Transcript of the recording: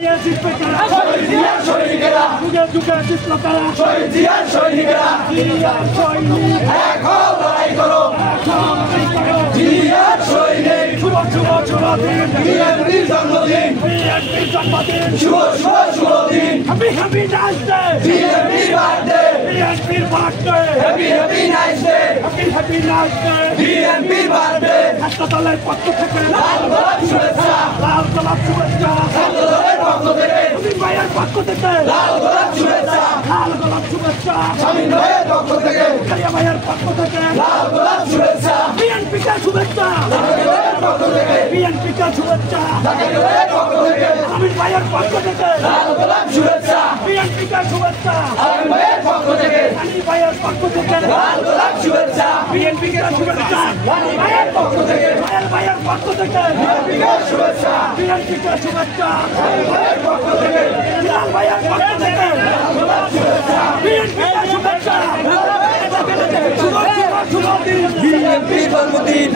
যুগে যুগে বিপ্লবীরা শহীদ জিয়ার সৈনিকেরা এখন লড়াই করো জিয়ার সৈনিক শুভ শুভ শুভ দিন বিএনপির জন্মদিন বিএনপির জন্মদিন শুভ শুভ শুভ দিন হ্যাপি হ্যাপি নাইস ডে বিএনপির বার্থডে বিএনপির birthday happy happy nice day happy happy nice day বিএনপির বার্থডে হাসপাতালের পক্ষ থেকে লাল গোলাপ শুভেচ্ছা লাল গোলাপ শুভেচ্ছা ছাত্রদলের পক্ষ থেকে তুমি ভাইয়ের পক্ষ থেকে লাল গোলাপ শুভেচ্ছা লাল গোলাপ শুভেচ্ছা স্বামী ভাইয়ের পক্ষ থেকে কালিয়া ভাইয়ের পক্ষ থেকে লাল গোলাপ শুভেচ্ছা বিএনপিকে শুভেচ্ছা জাকেরের পক্ষ থেকে বিএনপিকে শুভেচ্ছা জাকেরের পক্ষ থেকে স্বামী ভাইয়ের পক্ষ থেকে লাল গোলাপ শুভেচ্ছা বিএনপিকে শুভেচ্ছা স্বামী ভাইয়ের পক্ষ থেকে স্বামী ভাইয়ের পক্ষ থেকে লাল গোলাপ শুভেচ্ছা বিএনপিকে শুভেচ্ছা স্বামী ভাইয়ের পক্ষ থেকে ভাইয়ের পক্ষ থেকে বিএনপিকে শুভেচ্ছা বিএনপিকে শুভেচ্ছা স্বামী ভাইয়ের পক্ষ থেকে লাল ভাইয়ের পক্ষ থেকে লাল গোলাপ শুভেচ্ছা বিএনপিকে শুভেচ্ছা শুভ শুভ শুভ দিন বিএনপির জন্মদিন